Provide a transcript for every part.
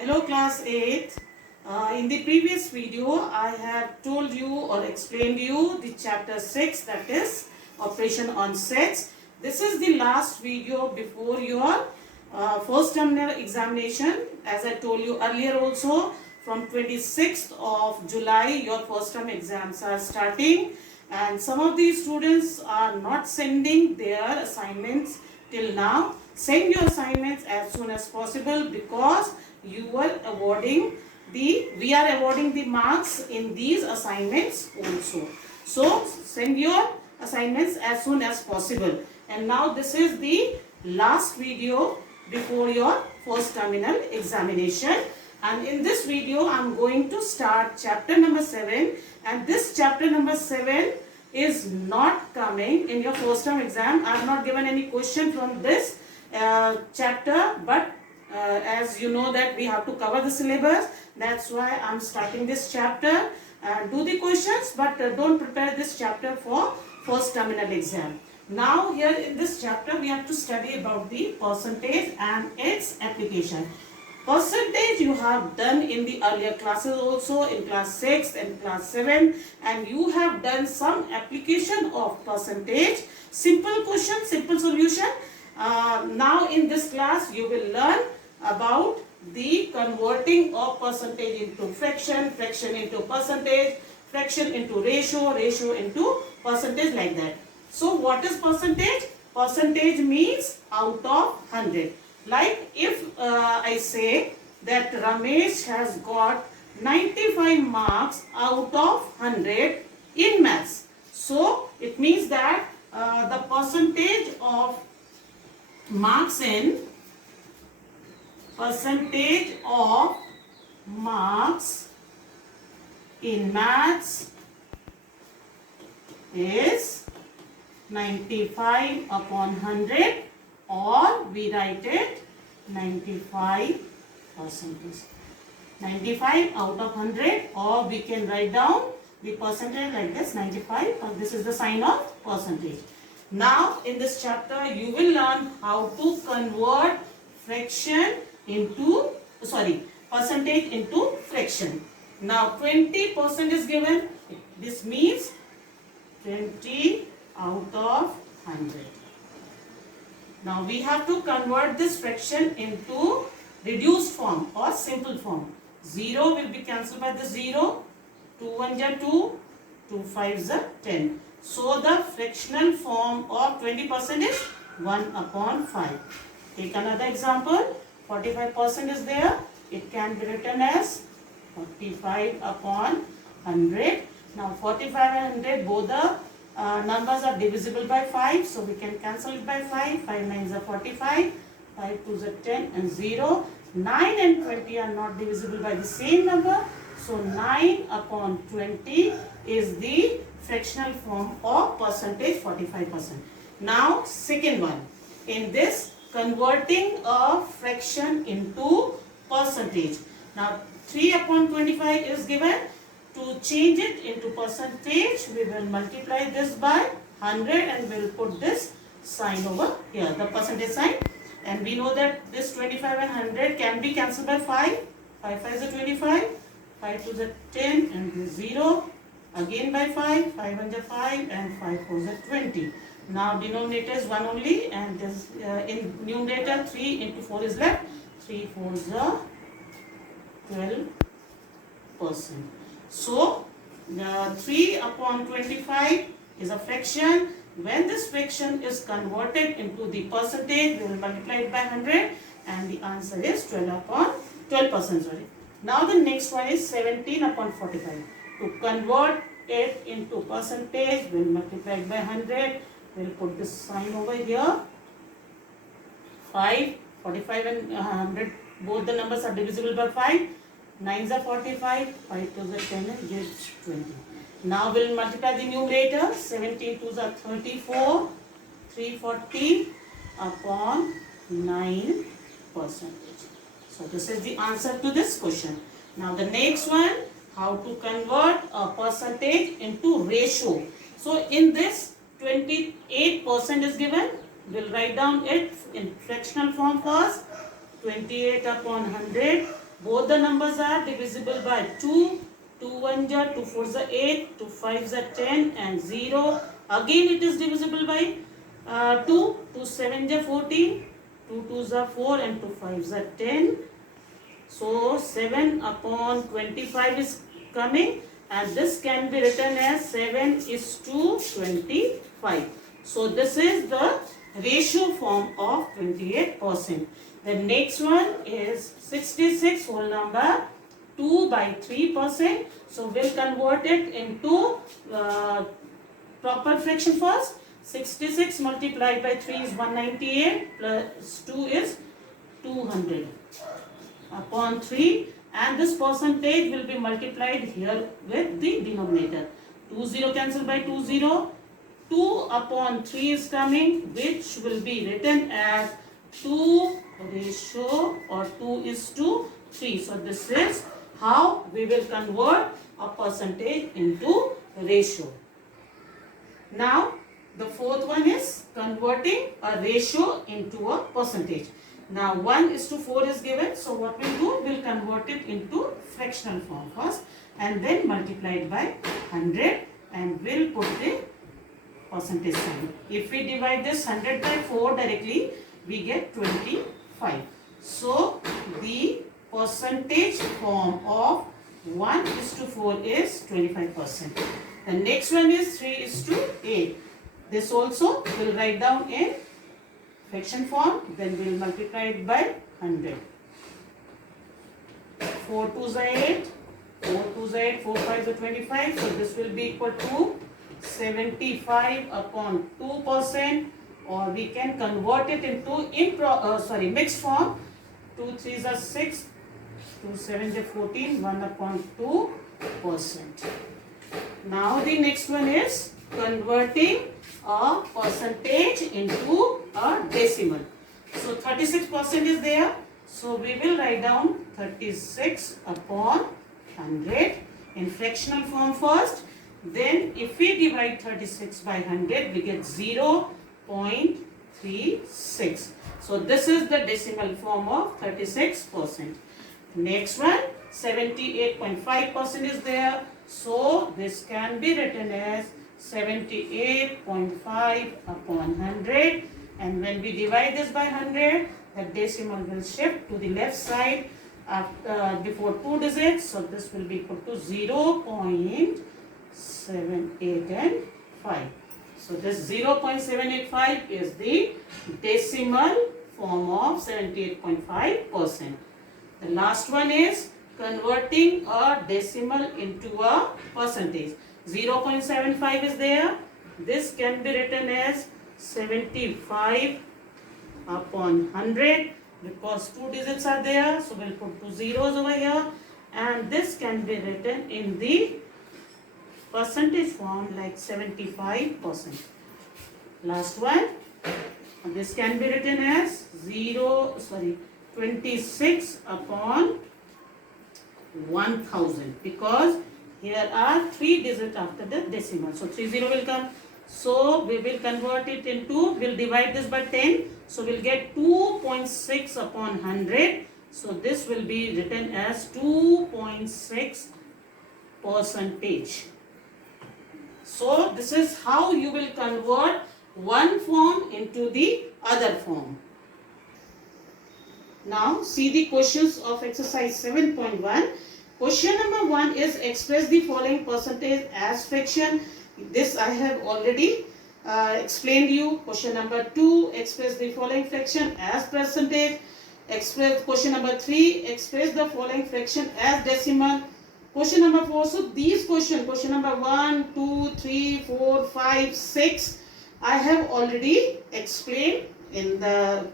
Hello class 8. In the previous video I have told you or explained you the chapter 6, that is operation on sets. This is the last video before your first terminal examination. As I told you earlier also, from 26th of July your first term exams are starting, and some of these students are not sending their assignments till now. Send your assignments as soon as possible, because we are awarding the marks in these assignments also. So send your assignments as soon as possible. And now this is the last video before your first terminal examination, and in this video I am going to start chapter number 7, and this chapter number 7 is not coming in your first term exam. I have not given any question from this chapter, but as you know that we have to cover the syllabus, that's why I am starting this chapter. Do the questions, but don't prepare this chapter for first terminal exam. Now here in this chapter we have to study about the percentage and its application. Percentage you have done in the earlier classes also, in class 6 and class 7, and you have done some application of percentage, simple question, simple solution. Now in this class you will learn about the converting of percentage into fraction, fraction into percentage, fraction into ratio, ratio into percentage, like that. So what is percentage? Percentage means out of 100. Like if I say that Ramesh has got 95 marks out of 100 in maths. So it means that the percentage of marks in maths is 95 upon 100, or we write it 95 percentage. 95 out of 100, or we can write down the percentage like this, 95. This is the sign of percentage. Now in this chapter you will learn how to convert percentage into fraction. Now 20% is given. This means 20 out of 100. Now we have to convert this fraction into reduced form or simple form. 0 will be cancelled by the 0. 2 1s are 2. 2 5s are 10. So the fractional form of 20% is 1 upon 5. Take another example. 45% is there. It can be written as 45 upon 100. Now 45 and 100, both the numbers are divisible by 5. So we can cancel it by 5. 5 9s are 45. 5 2s are 10 and 0. 9 and 20 are not divisible by the same number. So 9 upon 20 is the fractional form of percentage, 45%. Now second one. In this, converting a fraction into percentage. Now 3 upon 25 is given. To change it into percentage, we will multiply this by 100 and we will put this sign over here, the percentage sign. And we know that this 25 and 100 can be cancelled by 5. 5 5 is 25. 5 2 is 10 and this 0. Again by 5. 5 1 is 5 and 5 4 is 20. Now denominator is 1 only, and this in numerator 3 into 4 is left. 3 4 is 12%. So 3 upon 25 is a fraction. When this fraction is converted into the percentage, we will multiply it by 100, and the answer is 12%. Sorry. Now the next one is 17 upon 45. To convert it into percentage, we will multiply it by 100. We will put this sign over here. 5, 45 and 100, both the numbers are divisible by 5. 9s are 45, 5 2s are 10 and gives 20. Now we will multiply the numerator. 17 2s are 34, 340 upon 9%. So this is the answer to this question. Now the next one, how to convert a percentage into ratio. So in this, 28% is given. We will write down it in fractional form first. 28 upon 100 Both the numbers are divisible by 2. 2 1 are 2 4 are 8, 2 5 are 10 and 0. Again it is divisible by 2. 2 7 are 14, 2 2 are 4 and 2 5 are 10. So 7 upon 25 is coming and this can be written as 7 is to 25. So this is the ratio form of 28%. The next one is 66 whole number 2 by 3%. So we'll convert it into proper fraction first. 66 multiplied by 3 is 198 plus 2 is 200 upon 3, and this percentage will be multiplied here with the denominator. 2 0 cancel by 2 0. 2 upon 3 is coming, which will be written as 2 ratio or 2 is to 3. So this is how we will convert a percentage into ratio. Now the fourth one is converting a ratio into a percentage. Now 1 is to 4 is given, so what we'll do, we'll convert it into fractional form first and then multiply it by 100 and we'll put the percentage sign. If we divide this 100 by 4 directly, we get 25. So the percentage form of 1 is to 4 is 25%. The next one is 3 is to 8. This also we'll write down in fraction form, then we will multiply it by 100. 4 2s are 8, 4 2s are 8, 4 5s are 25. So this will be equal to 75 upon 2%, or we can convert it into mixed form. 2 3s are 6, 2 7s are 14, 1 upon 2%. Now the next one is converting a percentage into a decimal. So 36% is there. So we will write down 36 upon 100 in fractional form first. Then if we divide 36 by 100, we get 0.36. So this is the decimal form of 36%. Next one, 78.5% is there. So this can be written as 78.5 upon 100, and when we divide this by 100, the decimal will shift to the left side before 2 digits. So this will be equal to 0.785. So this 0.785 is the decimal form of 78.5%. The last one is converting a decimal into a percentage. 0.75 is there. This can be written as 75 upon 100 because 2 digits are there. So we'll put 2 zeros over here, and this can be written in the percentage form like 75%. Last one, this can be written as 26 upon 1000 because here are 3 digits after the decimal. So 30 will come. So we will convert it into, we'll divide this by 10. So we'll get 2.6 upon 100. So this will be written as 2.6 percentage. So this is how you will convert one form into the other form. Now see the questions of exercise 7.1. Question number 1 is express the following percentage as fraction. This I have already explained you. Question number 2, express the following fraction as percentage. Question number 3, express the following fraction as decimal. Question number 4, so these question number 1, 2, 3, 4, 5, 6, I have already explained in the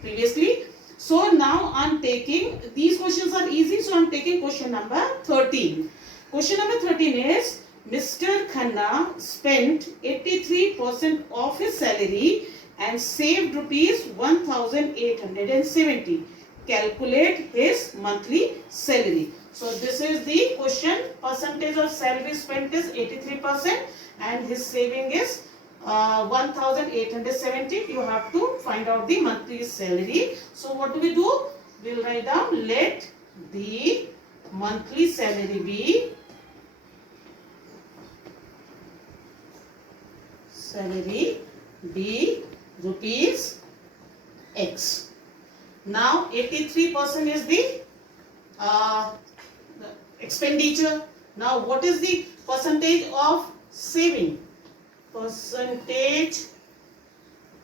previously. So now I am taking, these questions are easy, so I am taking question number 13. Question number 13 is, Mr. Khanna spent 83% of his salary and saved rupees 1870. Calculate his monthly salary. So this is the question. Percentage of salary spent is 83% and his saving is 1870. You have to find out the monthly salary. So what do we do? we'll write down, let the monthly salary be rupees X. Now 83% is the expenditure. Now what is the percentage of saving? Percentage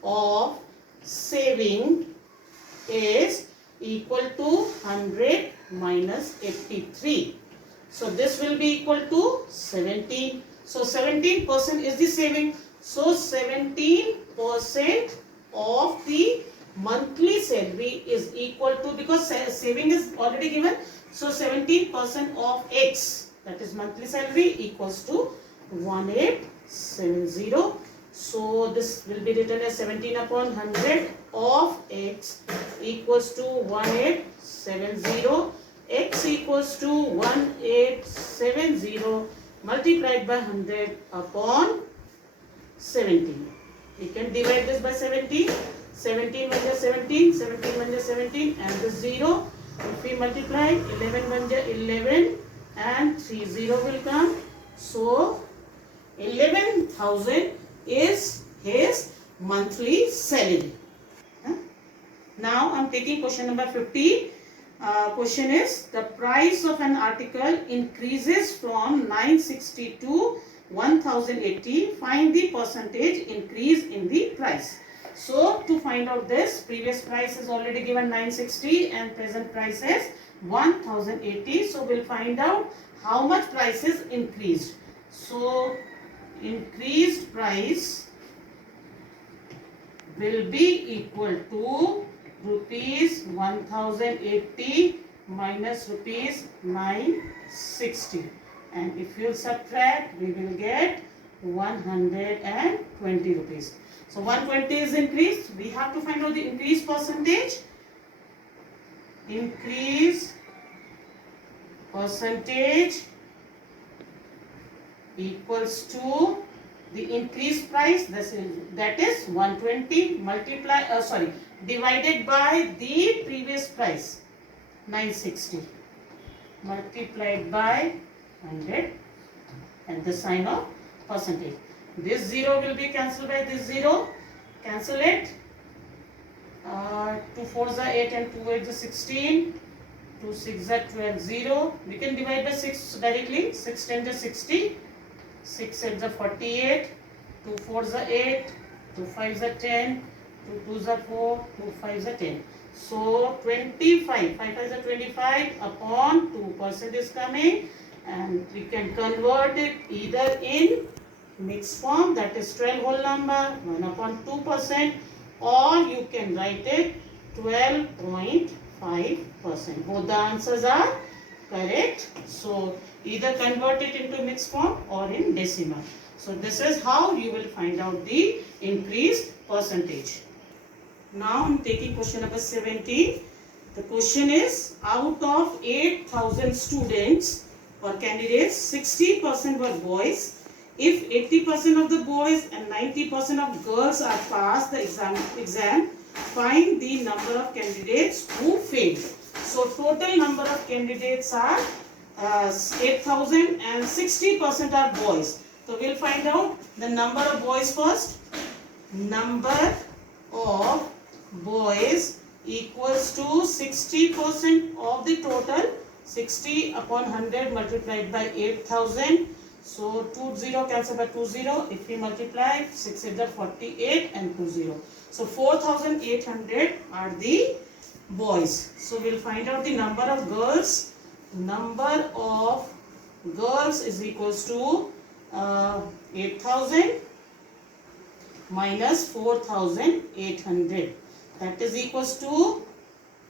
of saving is equal to 100 minus 83. So this will be equal to 17. So 17% is the saving. So 17% of the monthly salary is equal to, because saving is already given, so 17% of X, that is monthly salary, equals to 1870. So this will be written as 17 upon 100 of X equals to 1870. X equals to 1870 multiplied by 100 upon 17. We can divide this by 17. 17 1 is 17, 17 1 is 17, and the 0. If we multiply, 11 1 is 11, and 3 0 will come. So 11,000 is his monthly salary. Now I am taking question number 50. Question is, the price of an article increases from 960 to 1080. Find the percentage increase in the price. So to find out this, previous price is already given 960 and present price is 1080. So we'll find out how much price is increased. So increased price will be equal to rupees 1080 minus rupees 960, and if you subtract, we will get 120 rupees. So 120 is increased. We have to find out the increase percentage. Increase percentage equals to the increased price, that is 120 divided by the previous price 960 multiplied by 100 and the sign of percentage. This 0 will be cancelled by this 0. Cancel it. 2 4s are 8 and 2 8s are 16. 2 6s are 12. 0. We can divide by 6 directly. 6 10s are 60. 6 8s are 48. 2 4s are 8. 2 5s are 10. 2 2s are 4. 2 5s are 10. So 25. 5 5s are 25 upon 2% is coming, and we can convert it either in mixed form, that is 12 whole number 1 upon 2%, or you can write it 12.5%. Both the answers are correct. So either convert it into mixed form or in decimal. So this is how you will find out the increased percentage. Now I am taking question number 70. The question is, out of 8,000 students or candidates, 60% were boys. If 80% of the boys and 90% of girls are passed the exam, find the number of candidates who failed. So total number of candidates are 8,000 and 60% are boys. So we'll find out the number of boys first. Number of boys equals to 60% of the total. 60 upon 100 multiplied by 8,000. So 2 0 cancel by 2 0. If we multiply, 6 8 are 48 and 2 0. So 4,800 are the boys. So we'll find out the number of girls. Number of girls is equals to 8,000 minus 4,800. That is equals to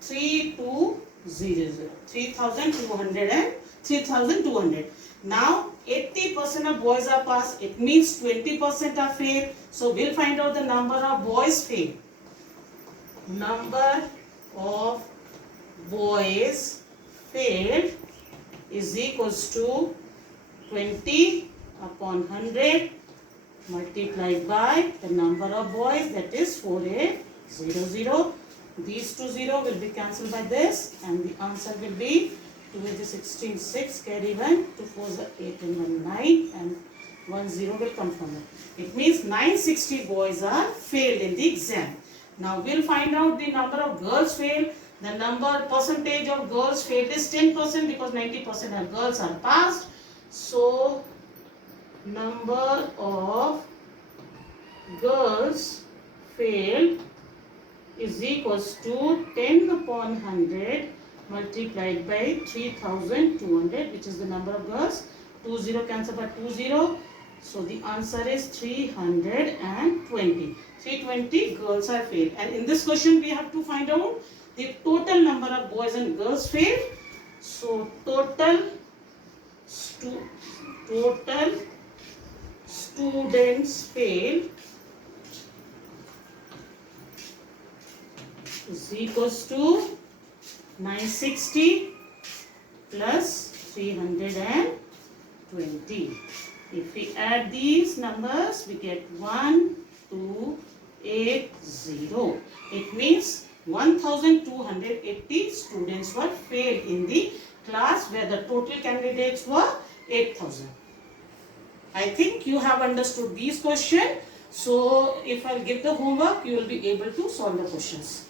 3,200 and 3,200. Now 80% of boys are passed. It means 20% are failed. So we'll find out the number of boys failed. Number of boys failed is equals to 20 upon 100 multiplied by the number of boys, that is 4800. These two 0 will be cancelled by this, and the answer will be 2 is the 16, 6, carry 1, 2 4 is 8 and 1 9, and 1 0 will come from it. It means 960 boys are failed in the exam. Now we'll find out the number of girls failed. The percentage of girls failed is 10% because 90% of girls are passed. So number of girls failed is equals to 10 upon 100 multiplied by 3200, which is the number of girls. 2 0 cancel by 2 0. So the answer is 320. 320 girls are failed. And in this question we have to find out the total number of boys and girls failed. So total students failed is equals to 960 plus 320. If we add these numbers, we get 1280. It means 1280 students were failed in the class where the total candidates were 8000. I think you have understood these questions. So if I give the homework, you will be able to solve the questions.